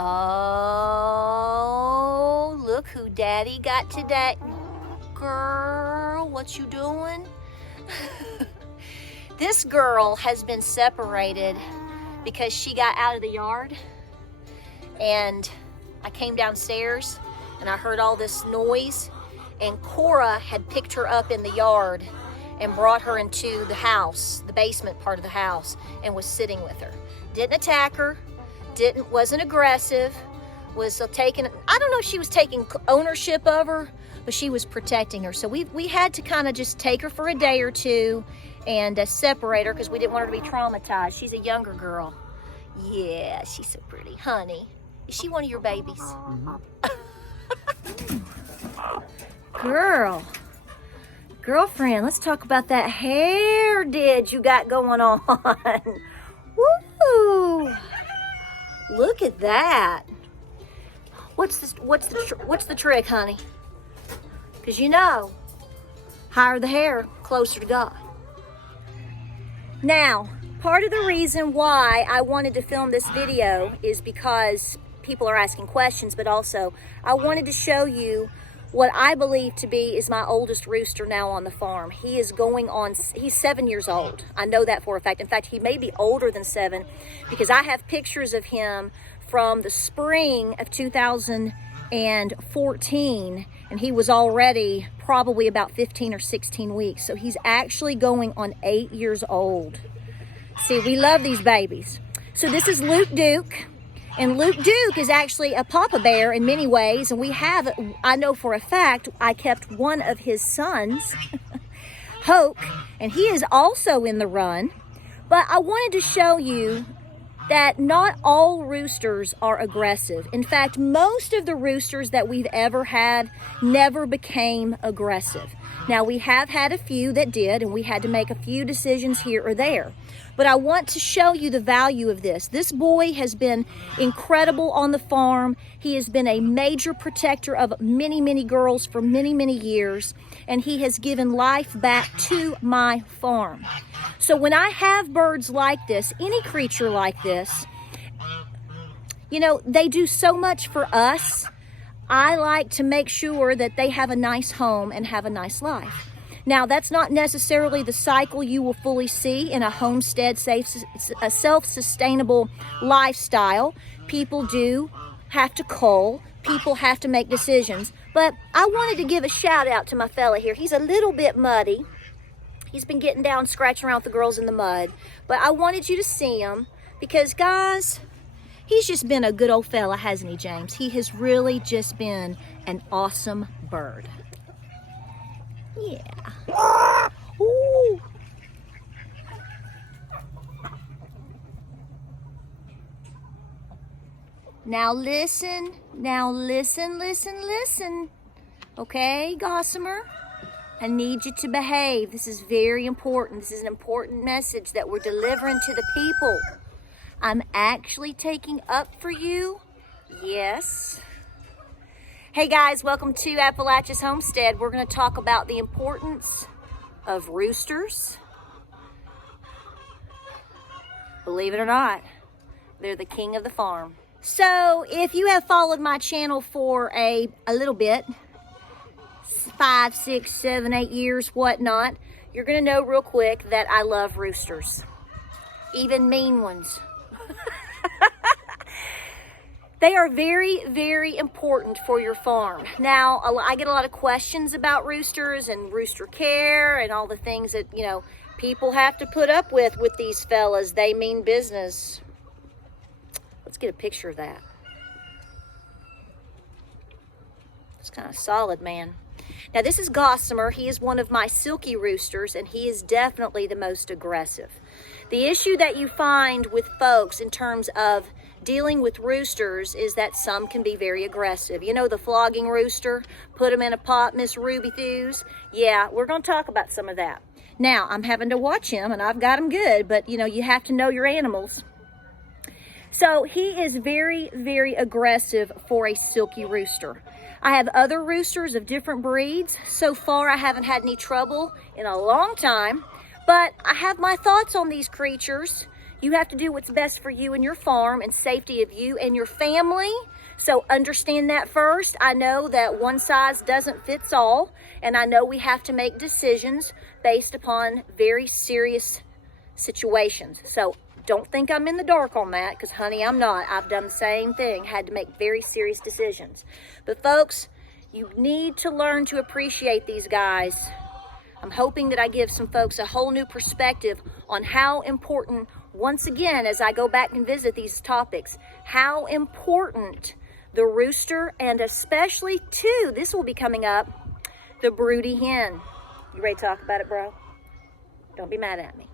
Oh, look who Daddy got today. Girl, what you doing? This girl has been separated because she got out of the yard, and I came downstairs and I heard all this noise, and Cora had picked her up in the yard and brought her into the house, the basement part of the house, and was sitting with her. Didn't attack her, wasn't aggressive, was taking, I don't know if she was taking ownership of her, but she was protecting her. So we had to kind of just take her for a day or two and separate her because we didn't want her to be traumatized. She's a younger girl. Yeah, she's so pretty. Honey, is she one of your babies? Girlfriend, let's talk about that hair did you got going on. Woo! Look at that. What's the trick, honey? Because you know, higher the hair, closer to God. Now, part of the reason why I wanted to film this video is because people are asking questions, but also I wanted to show you what I believe to be is my oldest rooster now on the farm. He's 7 years old. I know that for a fact. In fact, he may be older than 7 because I have pictures of him from the spring of 2014, and he was already probably about 15 or 16 weeks. So he's actually going on 8 years old. See, we love these babies. So this is Luke Duke. And Luke Duke is actually a papa bear in many ways. And I know for a fact, I kept one of his sons, Hoke, and he is also in the run. But I wanted to show you that not all roosters are aggressive. In fact, most of the roosters that we've ever had never became aggressive. Now, we have had a few that did, and we had to make a few decisions here or there. But I want to show you the value of this. This boy has been incredible on the farm. He has been a major protector of many, many girls for many, many years, and he has given life back to my farm. So when I have birds like this, any creature like this, you know, they do so much for us. I like to make sure that they have a nice home and have a nice life. Now, that's not necessarily the cycle you will fully see in a homestead, a self-sustainable lifestyle. People do have to cull. People have to make decisions. But I wanted to give a shout out to my fella here. He's a little bit muddy. He's been getting down, scratching around with the girls in the mud. But I wanted you to see him because, guys, he's just been a good old fella, hasn't he, James? He has really just been an awesome bird. Yeah. Ooh. Now listen. Okay, Gossamer? I need you to behave. This is very important. This is an important message that we're delivering to the people. I'm actually taking up for you. Yes. Hey guys, welcome to Appalachia's Homestead. We're going to talk about the importance of roosters. Believe it or not, they're the king of the farm. So if you have followed my channel for a little bit, 5, 6, 7, 8 years, whatnot, you're going to know real quick that I love roosters. Even mean ones. They are very, very important for your farm. Now, I get a lot of questions about roosters and rooster care and all the things that, you know, people have to put up with these fellas. They mean business. Let's get a picture of that. It's kind of solid, man. Now, this is Gossamer. He is one of my silky roosters, and he is definitely the most aggressive. The issue that you find with folks in terms of dealing with roosters is that some can be very aggressive. You know, the flogging rooster, put him in a pot, Miss Ruby Thews. Yeah, we're going to talk about some of that. Now, I'm having to watch him, and I've got him good, but, you know, you have to know your animals. So he is very, very aggressive for a silky rooster. I have other roosters of different breeds. So far, I haven't had any trouble in a long time, but I have my thoughts on these creatures. You have to do what's best for you and your farm and safety of you and your family. So understand that first. I know that one size doesn't fit all, and I know we have to make decisions based upon very serious situations. So don't think I'm in the dark on that, because honey, I'm not. I've done the same thing, had to make very serious decisions. But folks, you need to learn to appreciate these guys. I'm hoping that I give some folks a whole new perspective on how important, once again, as I go back and visit these topics, how important the rooster, and especially too, this will be coming up, the broody hen. You ready to talk about it, bro? Don't be mad at me.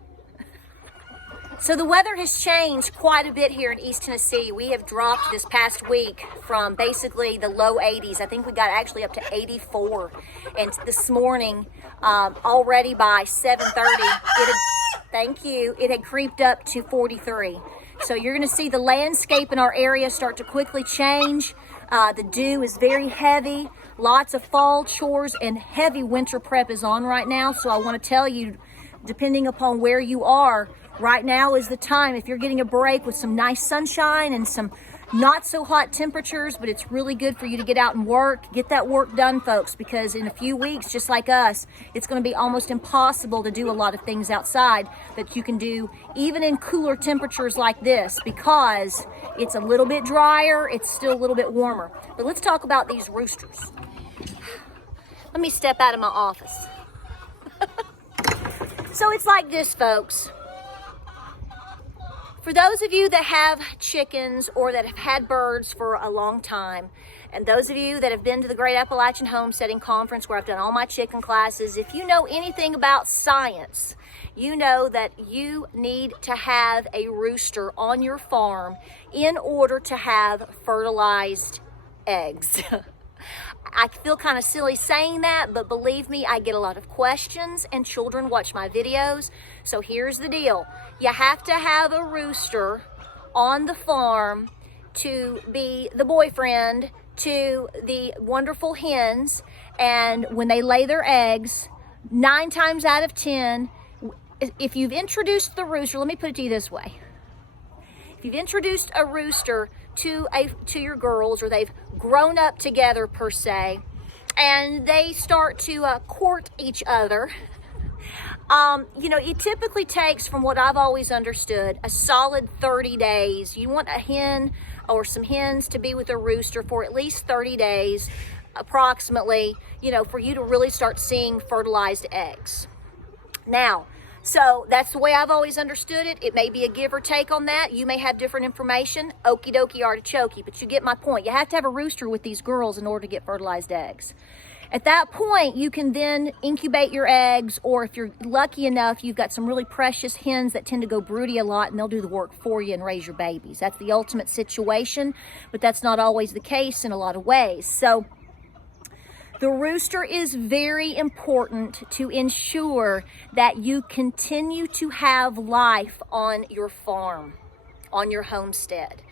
So the weather has changed quite a bit here in East Tennessee. We have dropped this past week from basically the low 80s. I think we got actually up to 84. And this morning, already by 7:30, it had creeped up to 43. So you're going to see the landscape in our area start to quickly change. The dew is very heavy. Lots of fall chores and heavy winter prep is on right now. So I want to tell you, depending upon where you are, right now is the time. If you're getting a break with some nice sunshine and some not so hot temperatures, but it's really good for you to get out and work. Get that work done, folks, because in a few weeks, just like us, it's going to be almost impossible to do a lot of things outside that you can do even in cooler temperatures like this, because it's a little bit drier, it's still a little bit warmer. But let's talk about these roosters. Let me step out of my office. So it's like this, folks. For those of you that have chickens or that have had birds for a long time, and those of you that have been to the Great Appalachian Homesteading Conference where I've done all my chicken classes, if you know anything about science, you know that you need to have a rooster on your farm in order to have fertilized eggs. I feel kind of silly saying that, but believe me, I get a lot of questions and children watch my videos. So here's the deal. You have to have a rooster on the farm to be the boyfriend to the wonderful hens. And when they lay their eggs, 9 times out of 10, if you've introduced the rooster, let me put it to you this way. If you've introduced a rooster to your girls, or they've grown up together per se, and they start to court each other, you know, it typically takes, from what I've always understood, a solid 30 days. You want a hen or some hens to be with a rooster for at least 30 days, approximately, you know, for you to really start seeing fertilized eggs. Now, so that's the way I've always understood it. It may be a give or take on that. You may have different information. Okie dokie artichoke, but you get my point. You have to have a rooster with these girls in order to get fertilized eggs. At that point, you can then incubate your eggs, or if you're lucky enough, you've got some really precious hens that tend to go broody a lot, and they'll do the work for you and raise your babies. That's the ultimate situation, but that's not always the case in a lot of ways. So the rooster is very important to ensure that you continue to have life on your farm, on your homestead.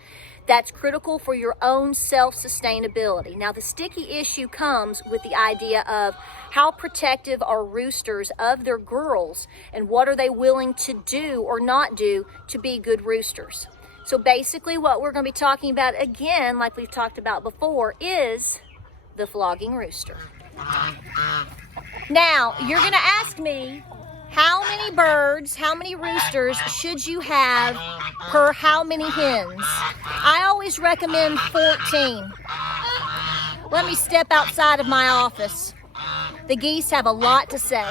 That's critical for your own self-sustainability. Now, the sticky issue comes with the idea of how protective are roosters of their girls, and what are they willing to do or not do to be good roosters. So basically what we're going to be talking about again, like we've talked about before, is the flogging rooster. Now, you're going to ask me, how many birds, how many roosters should you have per how many hens? I always recommend 14. Let me step outside of my office. The geese have a lot to say.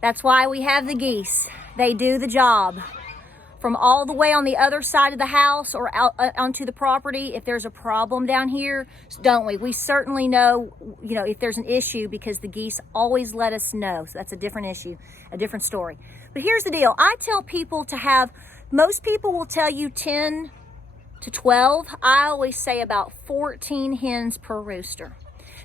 That's why we have the geese. They do the job. From all the way on the other side of the house or out onto the property, if there's a problem down here, don't we? We certainly know, you know, if there's an issue, because the geese always let us know. So that's a different issue, a different story. But here's the deal. I tell people to have, most people will tell you 10 to 12. I always say about 14 hens per rooster.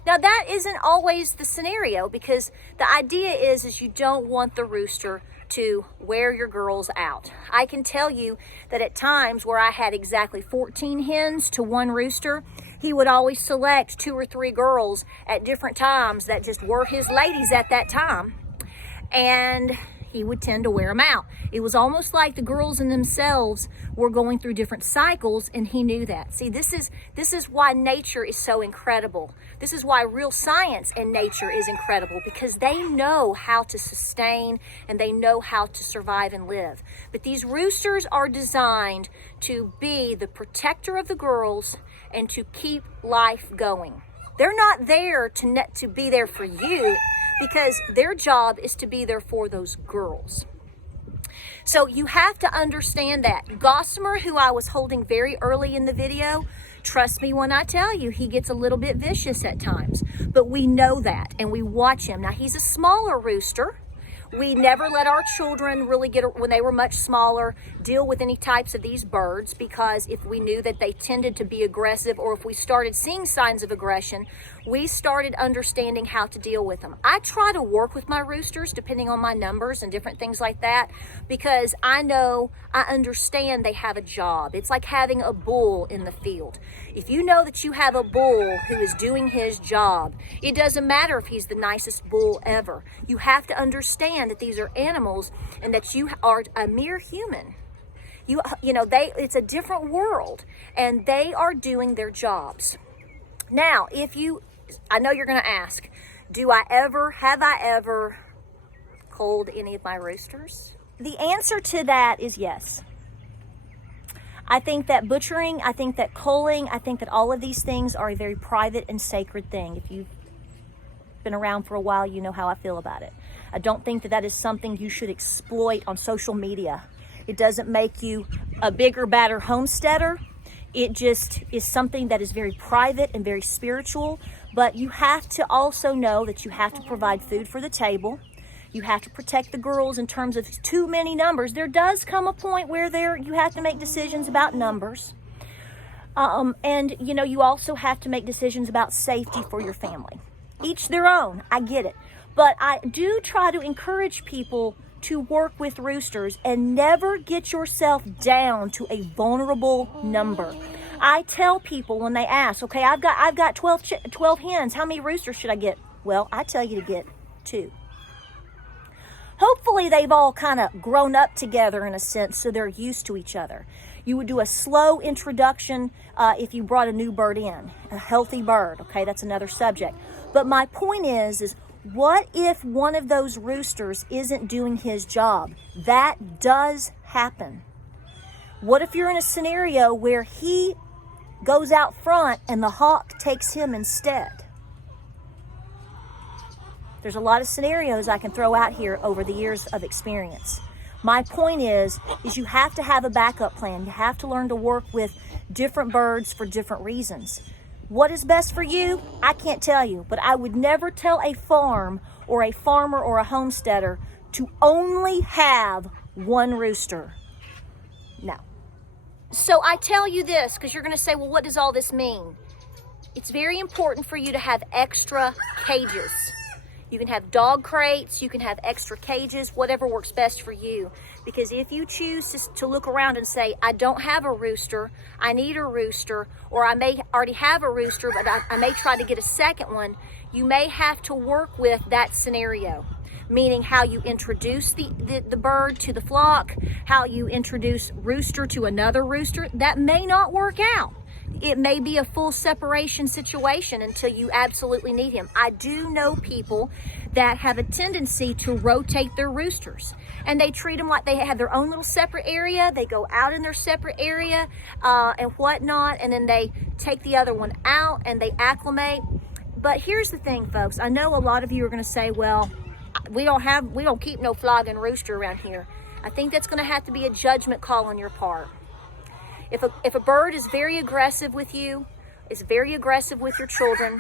Now that isn't always the scenario, because the idea is you don't want the rooster to wear your girls out. I can tell you that at times where I had exactly 14 hens to one rooster, he would always select 2 or 3 girls at different times that just were his ladies at that time, and he would tend to wear them out. It was almost like the girls in themselves were going through different cycles, and he knew that. See, this is why nature is so incredible. This is why real science and nature is incredible, because they know how to sustain and they know how to survive and live. But these roosters are designed to be the protector of the girls and to keep life going. They're not there to be there for you, because their job is to be there for those girls. So you have to understand that. Gossamer, who I was holding very early in the video, trust me when I tell you, he gets a little bit vicious at times. But we know that, and we watch him. Now, he's a smaller rooster. We never let our children really when they were much smaller, deal with any types of these birds, because if we knew that they tended to be aggressive, or if we started seeing signs of aggression, we started understanding how to deal with them. I try to work with my roosters depending on my numbers and different things like that, because I understand they have a job. It's like having a bull in the field. If you know that you have a bull who is doing his job, it doesn't matter if he's the nicest bull ever. You have to understand that these are animals and that you are a mere human. It's a different world, and they are doing their jobs. Now, I know you're going to ask, have I ever culled any of my roosters? The answer to that is yes. I think that butchering, I think that culling, I think that all of these things are a very private and sacred thing. If you've been around for a while, you know how I feel about it. I don't think that is something you should exploit on social media. It doesn't make you a bigger, badder homesteader. It just is something that is very private and very spiritual. But you have to also know that you have to provide food for the table. You have to protect the girls in terms of too many numbers. There does come a point where you have to make decisions about numbers. And you also have to make decisions about safety for your family. Each their own, I get it. But I do try to encourage people to work with roosters and never get yourself down to a vulnerable number. I tell people when they ask, okay, I've got 12 hens. How many roosters should I get? Well, I tell you to get 2. Hopefully they've all kind of grown up together in a sense, so they're used to each other. You would do a slow introduction if you brought a new bird in, a healthy bird. Okay, that's another subject. But my point is what if one of those roosters isn't doing his job? That does happen. What if you're in a scenario where he goes out front and the hawk takes him instead? There's a lot of scenarios I can throw out here over the years of experience. My point is you have to have a backup plan. You have to learn to work with different birds for different reasons. What is best for you? I can't tell you, but I would never tell a farm or a farmer or a homesteader to only have one rooster. No. So I tell you this because you're going to say, well, what does all this mean? It's very important for you to have extra cages. You can have dog crates, you can have extra cages, whatever works best for you. Because if you choose to look around and say, I don't have a rooster, I need a rooster, or I may already have a rooster, but I may try to get a second one, you may have to work with that scenario. Meaning how you introduce the bird to the flock, how you introduce rooster to another rooster. That may not work out. It may be a full separation situation until you absolutely need him. I do know people that have a tendency to rotate their roosters, and they treat them like they have their own little separate area. They go out in their separate area and whatnot, and then they take the other one out and they acclimate. But here's the thing, folks. I know a lot of you are going to say, well, we don't keep no flogging rooster around here. I think that's going to have to be a judgment call on your part. If a bird is very aggressive with you, is very aggressive with your children,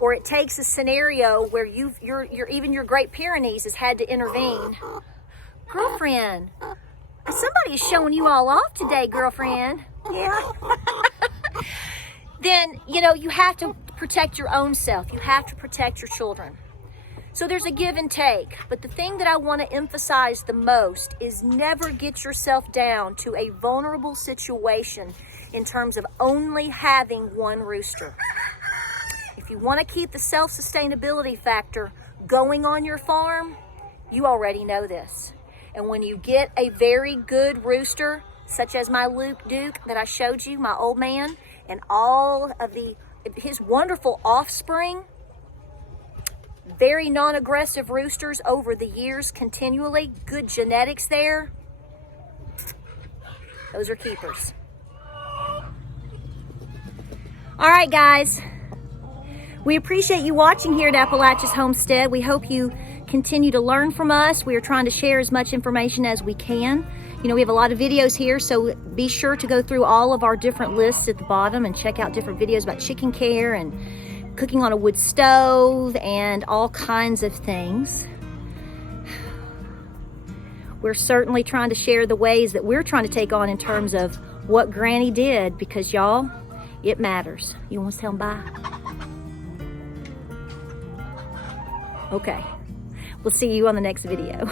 or it takes a scenario where even your Great Pyrenees has had to intervene. Girlfriend, somebody is showing you all off today, girlfriend. Yeah. Then, you have to protect your own self. You have to protect your children. So there's a give and take. But the thing that I want to emphasize the most is never get yourself down to a vulnerable situation in terms of only having one rooster. If you want to keep the self-sustainability factor going on your farm, you already know this. And when you get a very good rooster, such as my Luke Duke that I showed you, my old man, and all of his wonderful offspring, very non-aggressive roosters over the years continually, good genetics there, those are keepers. All right, guys, we appreciate you watching here at Appalachia's Homestead. We hope you continue to learn from us. We are trying to share as much information as we can. You know, we have a lot of videos here, so be sure to go through all of our different lists at the bottom and check out different videos about chicken care and cooking on a wood stove and all kinds of things. We're certainly trying to share the ways that we're trying to take on in terms of what Granny did, because y'all, it matters. You want to tell them bye? Okay. We'll see you on the next video.